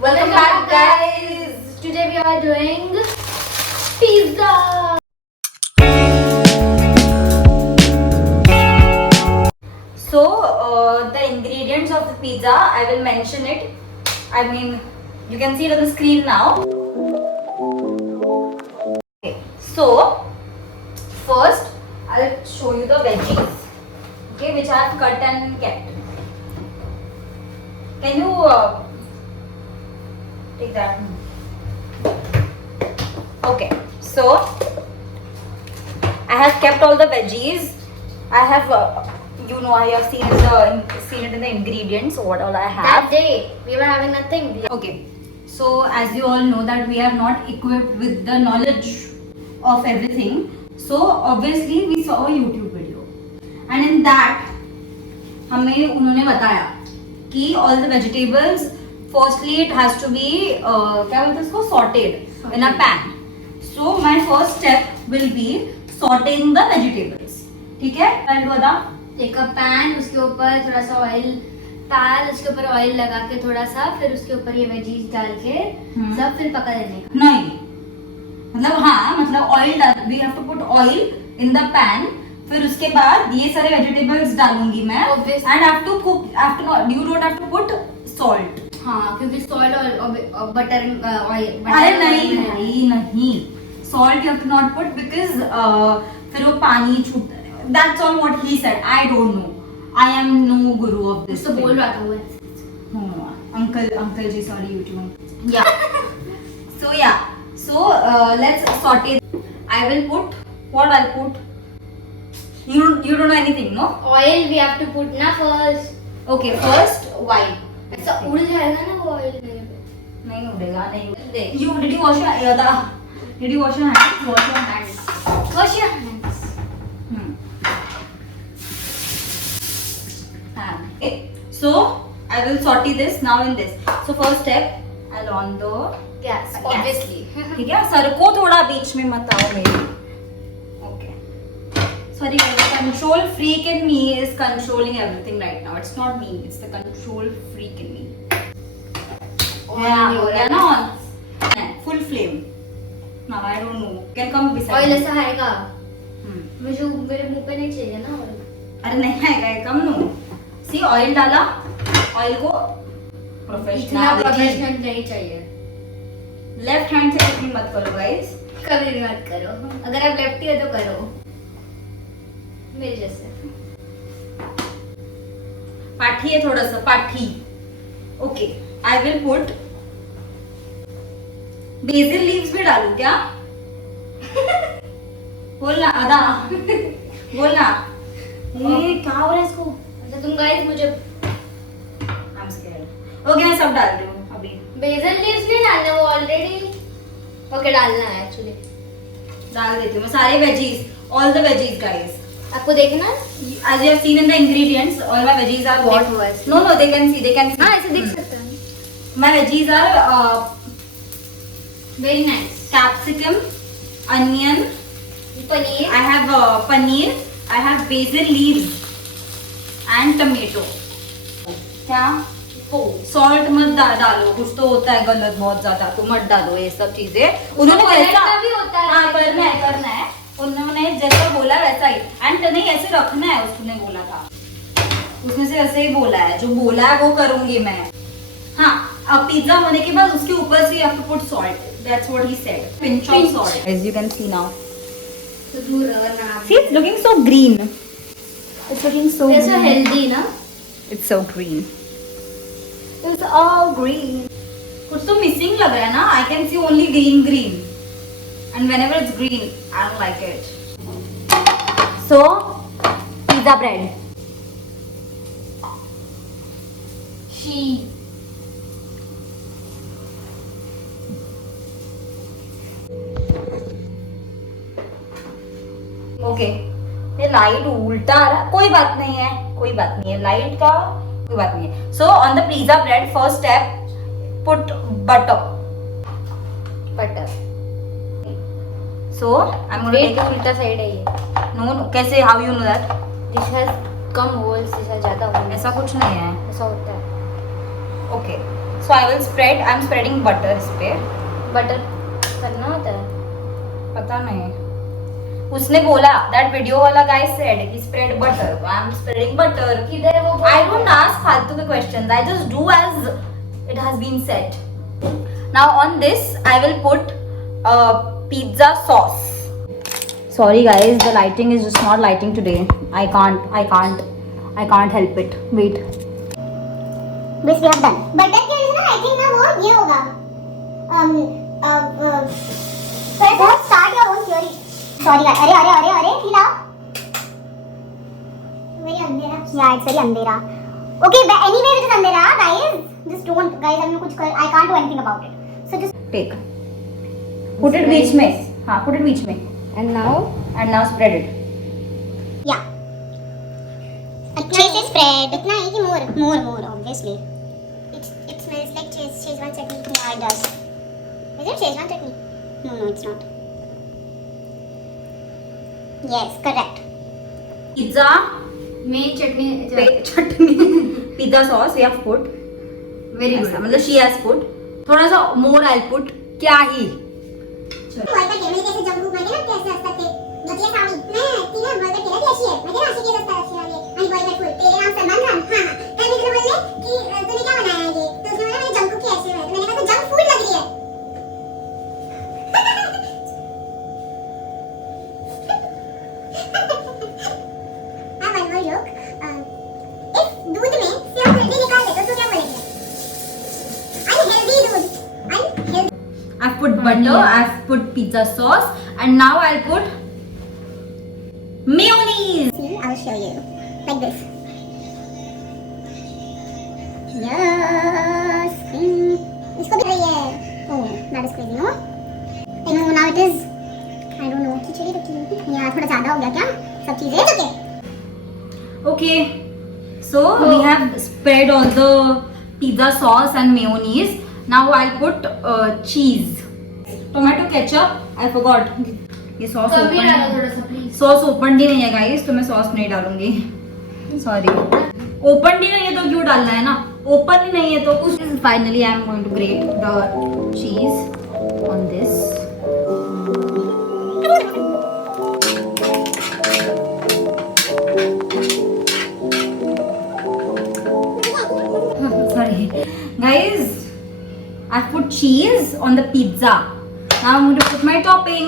Welcome back, guys. Today we are doing pizza. So, the ingredients of the pizza, I will mention it. I mean, you can see it on the screen now. Okay. So, first, I'll show you the veggies. Okay, which I have cut and kept. Can you take that? Okay. So, I have kept all the veggies. I have, I have seen it in the ingredients. What all I have. That day we were having nothing. Okay. So, as you all know that we are not equipped with the knowledge of everything. So, obviously we saw a YouTube video, and in that, हमें उन्होंने बताया कि all the vegetables, firstly it has to be क्या बोलते हैं इसको, sorted in a pan. So my first step will be sauteing the vegetables. ठीक है? पहले बता. एक पैन, उसके ऊपर थोड़ा सा ऑयल डाल, उसके ऊपर ऑयल लगा के थोड़ा सा, फिर उसके ऊपर ये वेजीज डाल के सब फिर पका देने का. नहीं, मतलब ऑयल डाल, we have to put oil in the pan. फिर उसके बाद ये सारे वेजिटेबल्स डालूंगी मैं. And have to cook. You don't have to put salt. हाँ, क्योंकि सॉल्ट और बटर ऑयल. अरे नहीं. Salt you have to not put because फिर वो पानी छूटता है. That's all what he said. I don't know. I am no guru of this. तो बोल रहा था वो. No, uncle ji, sorry YouTube. Yeah. So let's saute. I will put what I'll put. You don't know anything, no? Oil we have to put na first. Okay, first oil. ऐसा उड़ जाएगा ना वो ऑयल मेरे पे. नहीं उड़ेगा, नहीं. Did you wash your hands? Did you wash your hands? Wash your hands. Wash your hands. Okay. So I will saute this now in this. So first step, I'll on the Gas, gas. obviously. ठीक है, sir को थोड़ा बीच में मत आओ मेरे. Okay. Sorry guys, the control freak in me is controlling everything right now. It's not me, it's the control freak in me. Yeah, हो गया ना on. Full flame. Now I don't know. Can come beside. Oil me. ऐसा आएगा. मुझे मेरे मुंह पे नहीं चाहिए ना ऑयल. अरे नहीं आएगा, कम नो. See, ऑयल डाला, ऑयल को इतना प्रोफेशनल नहीं चाहिए. लेफ्ट हैंड से कुकिंग मत करो गाइस. कभी भी मत करो. अगर आप लेफ्टी हो तो करो मेरे जैसे. पाठी है थोड़ा सा, पाठी. Okay, I will put BECIL leaves भी डालूं क्या? बोलना आधा. बोलना. ये क्या हो रहा है इसको? अच्छा तुम गाइस मुझे आई एम स्कैर्ड. ओके, मैं सब डाल रही हूँ अभी. बेसिल लीव्स नहीं डालना, वो ऑलरेडी ओके डालना है एक्चुअली. डाल देती हूँ मैं सारे veggies, all the veggies guys. आपको देखना है? As you have seen in the ingredients, all my veggies are what? No, they can see. हाँ ऐसे देख सकते हैं. My veggies are very nice. capsicum, onion. Paneer. I have paneer. I have basil leaves and tomato. क्या? Salt मत डालो, कुछ तो होता है गलत बहुत ज्यादा, तो मत डालो ये सब चीजें. उन्होंने जैसा भी होता है. हाँ, करना है. उन्होंने जैसा बोला वैसा ही. एंड नहीं, ऐसे रखना है, उसने बोला था. उसने से ऐसे ही बोला है, जो बोला है वो करूंगी मैं. हाँ, अब पिज्जा होने के बाद उसके ऊपर से you have to put salt. That's what he said. Pinch of salt. As you can see now. तो दूर रहना. See, it's looking so green. It's looking so. ऐसा हेल्दी ना. It's so green. It's all green. कुछ तो missing लग रहा है ना? I can see only green. And whenever it's green, I don't like it. So, pizza bread. She. Okay. ये light उल्टा आ रहा, कोई बात नहीं है, लाइट का कोई बात नहीं है. So on the pizza bread, first step, put butter. So I'm going to take it. उल्टा साइड है ये. No, कैसे? How you know that? This has come holes, this has ज्यादा होल्स. ऐसा कुछ नहीं है. ऐसा होता है. Okay. So I will spread. I'm spreading butter इस पे. बटर करना होता है. पता नहीं. उसने बोला that video वाला guy said he spread butter. So I'm spreading butter. किधर है वो? I don't ask फालतू के questions. I just do as it has been said. Now on this I will put pizza sauce. Sorry guys, the lighting is just not lighting today. I can't help it. Wait. This we have done. Butter के लिए ना I think ना वो ये होगा. First start your own theory. Sorry guys. अरे खिला. Very अंधेरा. Yeah, it's very अंधेरा. Okay, but anyway it is अंधेरा guys. Just don't guys. I'm कुछ कर. I can't do anything about it. So just Take. Put it बीच में. हाँ, put it बीच में. And now spread it. yeah. अच्छे से spread. इतना ही कि more obviously. It smells like Szechuan chutney. Yeah, it does. Is it Szechuan chutney? No, it's not. Yes, correct. Pizza में chutney. Pizza sauce we have put. Very ऐसा, good. मतलब she has put. थोड़ा सा more I'll put. क्या ही? Burger के मैंने कैसे jump मारे ना कैसे हंसते थे नदिया सामी मैं तीनों बर्गर के लिए अच्छी है मैं राशि के दस्ता रखने वाले अनि बर्गर फुल तेरे नाम सलमान खान हां कल मेरे को बोले कि तूने क्या बनाया है ये तो उसने बोला मैंने जंक की ऐसे है मैंने कहा तो जंक फूड लग रही है हां वन मोर जोक इफ दूध में से हम हल्दी निकाल दे तो क्या बोलेंगे अनहेल्दी दूध unhealthy I've put butter, I've put pizza sauce, and now I'll put mayonnaise. See, I'll show you. Like this. Yes. इसको भी रही है. Oh, that is crazy, no? No, now it is. I don't know. खिचड़ी तो की. यार थोड़ा ज़्यादा हो गया क्या? सब चीजें तो क्या? Okay, so we have spread all the pizza sauce and mayonnaise. Now I'll put cheese. Tomato ketchup. I forgot. ये sauce कभी open डालो है. थोड़ा सा प्लीज. सॉस ओपन ही नहीं है गाइस, तो मैं सॉस नहीं डालूंगी. सॉरी. ओपन ही नहीं है तो क्यों डालना है ना? ओपन ही नहीं है तो उस finally I am going to grate the cheese on this. Sorry. Guys, I've put cheese on the pizza. Now I'm going to put my topping.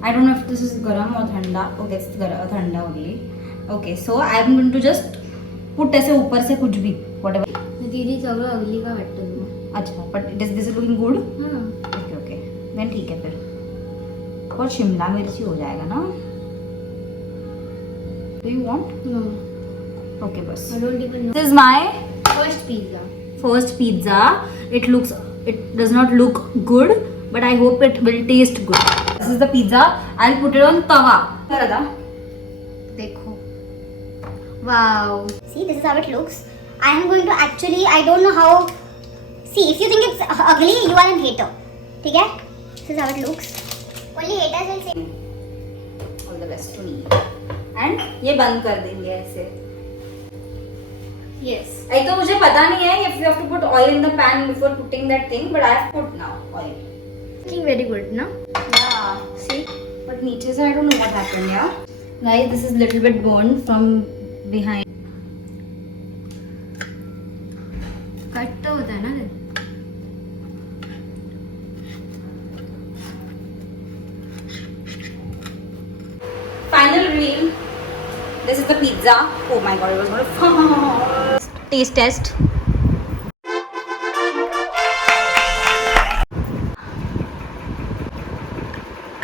I don't know if this is garam or thanda. Okay, it's thanda only. Okay, so I'm going to just put ऐसे ऊपर से कुछ भी whatever. दीदी सगळं अगली का वाटतं तुला. अच्छा, but this is looking good. हां. Okay. Then ठीक है फिर. और शिमला मिर्ची हो जाएगा ना? Do you want? No. Okay, बस. I don't even know. This is my First pizza. it does not look good, but I hope it will taste good. This is the pizza. I'll put it on tawa. देखो. Wow. See, this is how it looks. I am going to actually, I don't know how. See, if you think it's ugly, you are a hater. ठीक है? This is how it looks. Only haters will say. All the best to me. And ये बंद कर देंगे ऐसे. Yes. एक तो मुझे पता नहीं है if you have to put oil in the pan before putting that thing, but I have put now oil. Looking very good, no? Yeah. See, but नीचे से I don't know what happened. Yeah. Guys, this is little bit burned from behind. Cut तो होता है ना. Final reveal. This is the pizza. Oh my god, it was going to fall. Taste test.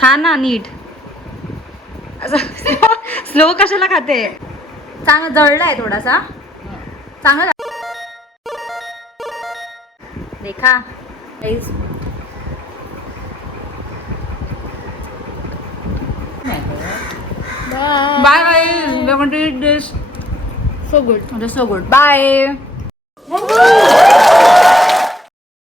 खाना NEET. Slow कशाला खाते? चांगलं जळलंय थोडासा. चांगलं देखा guys. Bye guys. We're going to eat this. So good. It is so good. Bye.